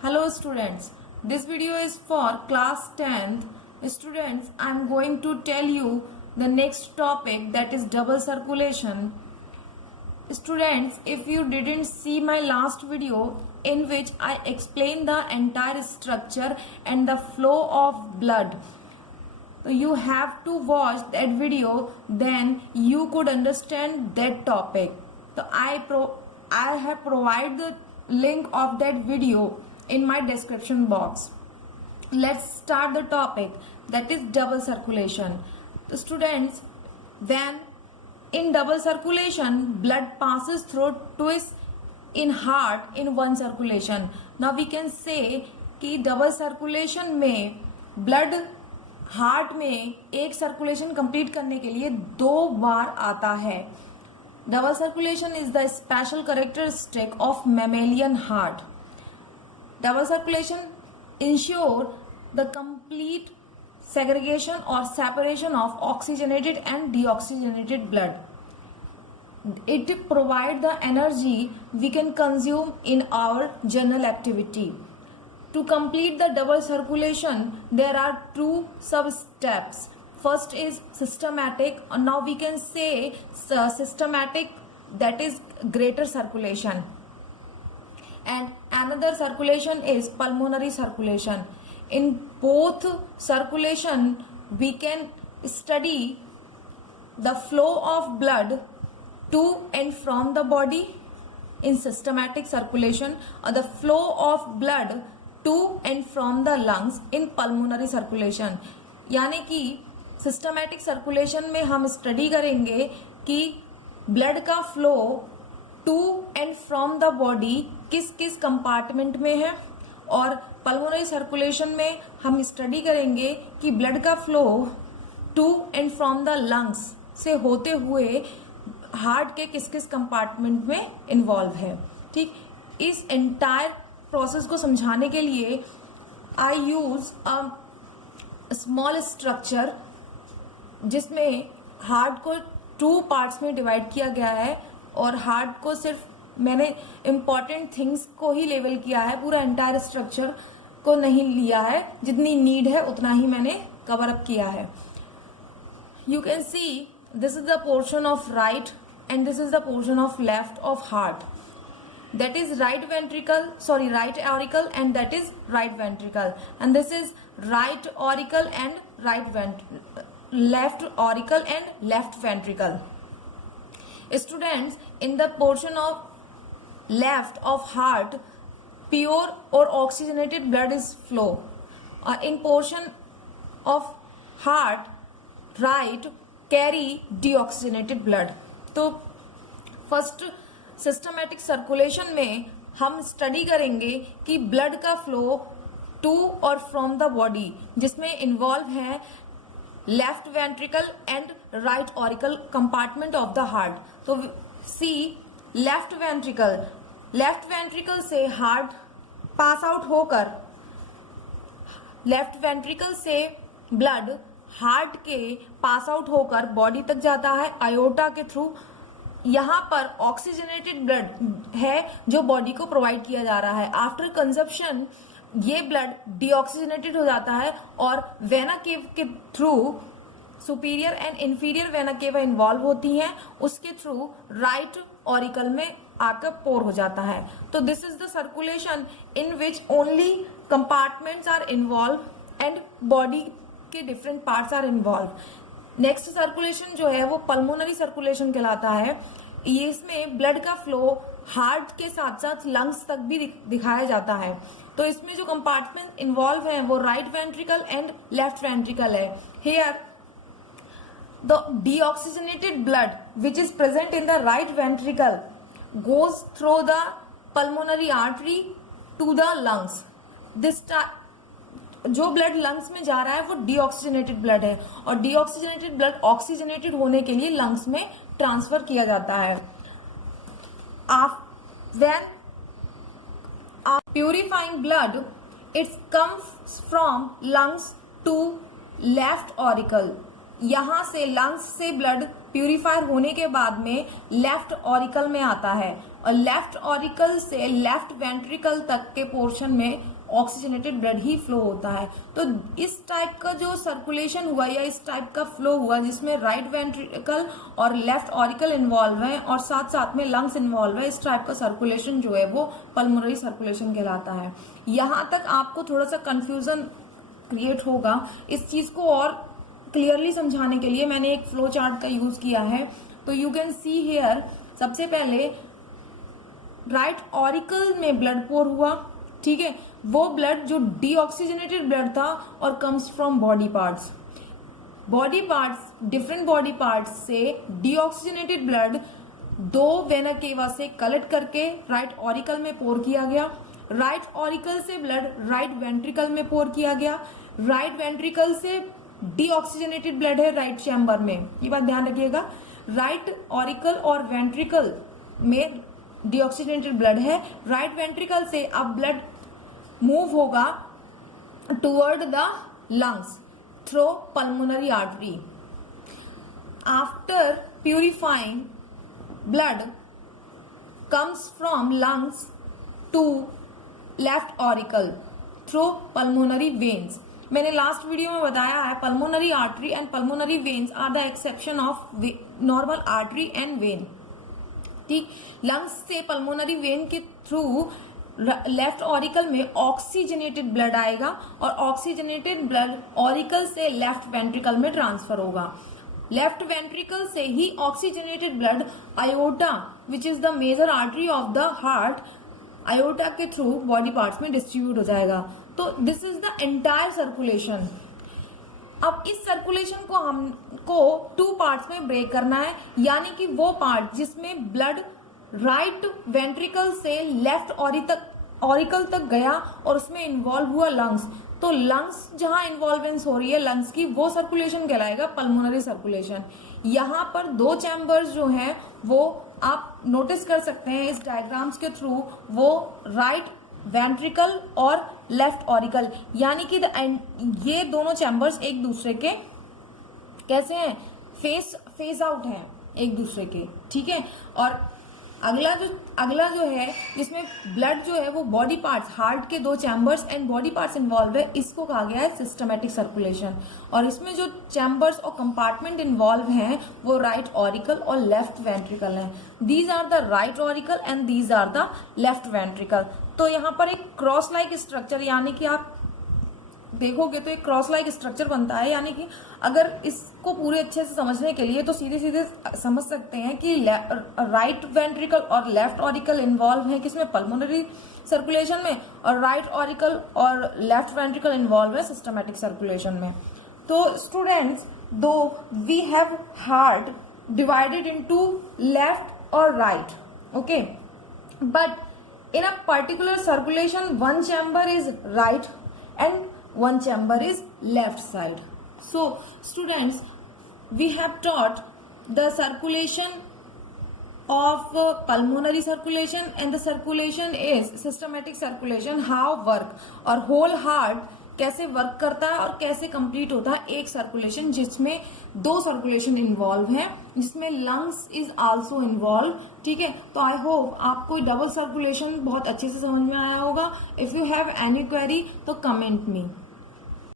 Hello students, this video is for class 10th. Students, I am going to tell you the next topic, that is double circulation. Students, if you didn't see my last video in which I explained the entire structure and the flow of blood, so you have to watch that video, then you could understand that topic. So I have provided the link of that video in my description box. Let's start the topic, that is double circulation. The students, when in double circulation, blood passes through twists in heart in one circulation. Now we can say कि double circulation में blood heart में एक circulation complete करने के लिए 2 बार आता है. Double circulation is the special characteristic of mammalian heart. Double circulation ensure the complete segregation or separation of oxygenated and deoxygenated blood. It provides the energy we can consume in our general activity. To complete the double circulation, there are 2 sub-steps. First is systematic. Now we can say systematic, that is greater circulation. And another circulation is pulmonary circulation. In both circulation, we can study the flow of blood to and from the body in systematic circulation, or the flow of blood to and from the lungs in pulmonary circulation. यानी कि systematic circulation में हम study करेंगे कि blood का flow to and from the body किस किस compartment में है, और पल्मोनरी सर्कुलेशन में हम स्टडी करेंगे कि ब्लड का flow to and from the lungs से होते हुए हार्ट के किस किस कंपार्टमेंट में इन्वॉल्व है. ठीक, इस एंटायर प्रोसेस को समझाने के लिए आई यूज अ स्मॉल स्ट्रक्चर जिसमें हार्ट को 2 पार्ट्स में डिवाइड किया गया है, और हार्ट को सिर्फ मैंने इम्पॉर्टेंट थिंग्स को ही लेवल किया है, पूरा एंटायर स्ट्रक्चर को नहीं लिया है. जितनी नीड है उतना ही मैंने कवर अप किया है. You can see this is the portion of right and this is the portion of left of heart. That is right auricle and that is right ventricle, and this is right auricle and left auricle and left ventricle. Students, in the portion of left of heart, pure or oxygenated blood is flow. In portion of heart right, carry deoxygenated blood. तो first systematic circulation में हम study करेंगे कि blood का flow to और from the body, जिसमें involve है left ventricle and right auricle compartment of the heart. तो सी लेफ्ट वेंट्रिकल से हार्ट पास आउट होकर, लेफ्ट वेंट्रिकल से ब्लड हार्ट के पास आउट होकर बॉडी तक जाता है आयोटा के थ्रू. यहाँ पर ऑक्सीजनेटेड ब्लड है जो बॉडी को प्रोवाइड किया जा रहा है. आफ्टर कंजप्शन ये ब्लड डीऑक्सीजनेटेड हो जाता है और वेना केव के through superior and inferior vena cava involve होती हैं, उसके थ्रू राइट ऑरिकल में आकर पोर हो जाता है. तो this is the circulation in which only compartments are involve and body के different parts are involve. Next circulation जो है वो पल्मोनरी सर्कुलेशन कहलाता है. ये इसमें ब्लड का फ्लो हार्ट के साथ साथ लंग्स तक भी दिखाया जाता है. तो इसमें जो कंपार्टमेंट इन्वॉल्व है वो right ventricle and left ventricle है. Here the deoxygenated blood which is present in the right ventricle goes through the pulmonary artery to the lungs. This जो ब्लड लंग्स में जा रहा है वो डीऑक्सीजनेटेड ब्लड है, और डीऑक्सीजनेटेड ब्लड ऑक्सीजनेटेड होने के लिए लंग्स में ट्रांसफर किया जाता है. When purifying blood it comes from lungs to left auricle. यहां से लंग्स से ब्लड प्यूरिफायर होने के बाद में लेफ्ट ऑरिकल में आता है, लेफ्ट ऑरिकल से लेफ्ट वेंट्रिकल तक के पोर्शन में ऑक्सीजनेटेड ब्लड ही फ्लो होता है। तो इस टाइप का जो सर्कुलेशन हुआ या इस टाइप का फ्लो हुआ जिसमें राइट वेंट्रिकल और लेफ्ट ऑरिकल इन्वॉल्व है और साथ साथ में लंग्स इन्वॉल्व है, इस टाइप का सर्कुलेशन जो है वो पल्मोनरी सर्कुलेशन कहलाता है। यहां तक आपको थोड़ा सा कंफ्यूजन क्रिएट होगा। इस चीज को और क्लियरली समझाने के लिए मैंने एक फ्लो चार्ट का यूज किया है। तो यू कैन सी हियर, सबसे पहले राइट ऑरिकल में ब्लड पोर हुआ, ठीक है। वो ब्लड जो डीऑक्सीजनेटेड ब्लड था और comes from body parts. Body parts, different body parts से डीऑक्सीजनेटेड ब्लड दो वेना केवा से कलेक्ट करके राइट ऑरिकल में पोर किया गया। राइट ऑरिकल से ब्लड राइट वेंट्रिकल में पोर किया गया। राइट वेंट्रिकल से डीऑक्सीजनेटेड ब्लड है राइट चैम्बर में, ये बात ध्यान रखिएगा। राइट ऑरिकल और वेंट्रिकल में डीऑक्सीजनेटेड ब्लड है। राइट वेंट्रिकल से अब ब्लड मूव होगा toward the lungs through pulmonary artery. After purifying, blood comes from lungs to left auricle through pulmonary veins. मैंने लास्ट वीडियो में बताया है pulmonary artery and pulmonary veins are the exception of normal artery and vein, ठीक। Lungs से pulmonary vein के through left auricle में oxygenated blood आएगा और ऑक्सीजनेटेड ब्लड ऑरिकल से लेफ्ट वेंट्रिकल में ट्रांसफर होगा। लेफ्ट वेंट्रिकल से ही oxygenated blood aorta which is the major artery of the heart, aorta के थ्रू बॉडी पार्ट्स में डिस्ट्रीब्यूट हो जाएगा। तो this is the entire circulation. अब इस सर्कुलेशन को हमको टू पार्ट्स में ब्रेक करना है, यानी कि वो पार्ट जिसमें ब्लड राइट वेंट्रिकल से लेफ्ट ऑरिकल तक गया और उसमें इन्वॉल्व हुआ लंग्स। तो लंग्स जहां इन्वॉल्वेंस हो रही है लंग्स की, वो सर्कुलेशन कहलाएगा पल्मोनरी सर्कुलेशन। यहाँ पर दो चैम्बर्स जो हैं वो आप नोटिस कर सकते हैं इस डायग्राम्स के थ्रू, वो राइट वेंट्रिकल और लेफ्ट ऑरिकल, यानी कि ये दोनों चैम्बर्स एक दूसरे के कैसे हैं, फेस आउट हैं एक दूसरे के, ठीक है। और अगला जो है जिसमें ब्लड जो है वो बॉडी पार्ट्स, हार्ट के दो chambers and body parts involve है, इसको कहा गया है सिस्टमैटिक सर्कुलेशन। और इसमें जो चैम्बर्स और कंपार्टमेंट इन्वॉल्व हैं वो राइट ऑरिकल और लेफ्ट वेंट्रिकल हैं। These are the right auricle and these are the left ventricle. तो यहाँ पर एक क्रॉस लाइक स्ट्रक्चर, यानी कि आप देखोगे तो एक क्रॉस लाइक स्ट्रक्चर बनता है, यानी कि अगर इसको पूरे अच्छे से समझने के लिए तो सीधे सीधे समझ सकते हैं कि राइट वेंट्रिकल और लेफ्ट ऑरिकल इन्वॉल्व है किसमें, पल्मोनरी सर्कुलेशन में, और राइट ऑरिकल और लेफ्ट वेंट्रिकल इन्वॉल्व है सिस्टमैटिक सर्कुलेशन में। तो students, though we have heart divided into left और right, okay, but in a particular circulation one chamber is right and one chamber is left side. So students, we have taught the circulation of pulmonary circulation and the circulation is systematic circulation, how work, और whole heart कैसे work करता है और कैसे complete होता है एक circulation जिसमें दो सर्कुलेशन इन्वॉल्व हैं, जिसमें लंग्स इज आल्सो इन्वॉल्व, ठीक है। तो आई होप आपको डबल सर्कुलेशन बहुत अच्छे से समझ में आया होगा। If you have any query तो कमेंट मी।